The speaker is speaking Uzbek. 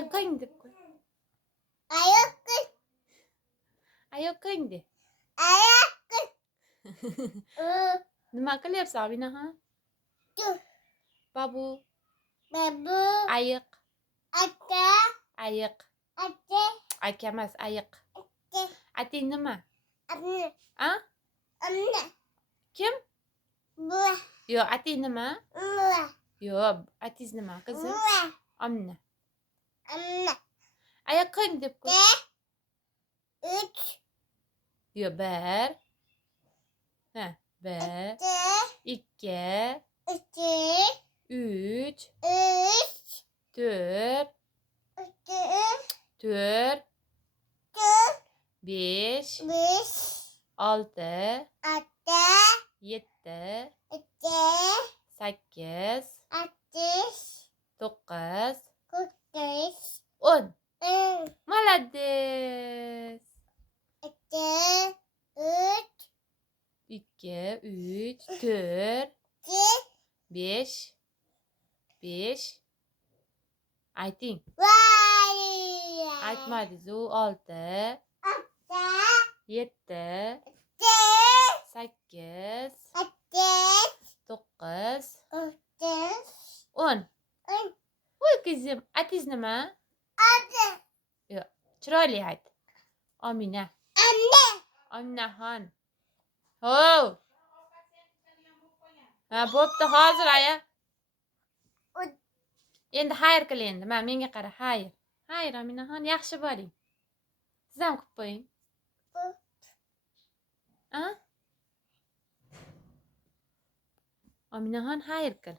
Ayoqing deb qo'y. Ayoqing. Ayoqing de. Ayoqing. Nima qilyapsan, Obinaxon? Babu. Babu. Ayiq. Aka. Ayiq. Aka. Aka emas, ayiq. Aka. Ating nima? Amna. A? Amna. Kim? Buah. Yo'q, ating nima? Buah. Yo'q, atingiz nima, qizim? Buah. Omna. Amna. Ayoqing deb qo'y. 3. Yo'q, 1. Ha, 1, 2, 3, 4, 4, 5, 6, 7, 8, 9, 10. Молодец. 2, 3, 4, 5, 5. Ayting. Aytmadingiz, 6, 7, 8, 9, 10. Voy qizim, atingiz nima? Yo'q, chiroyli ayt. Omina. Ominaxon. Hov. Ha, bo'pti, hozir aya. Endi xayr qil endi. Mana menga qara, xayr. Xayr, Ominaxon, yaxshi bo'ling. Siz ham qilib qo'ying. A? Ominaxon, xayr qil.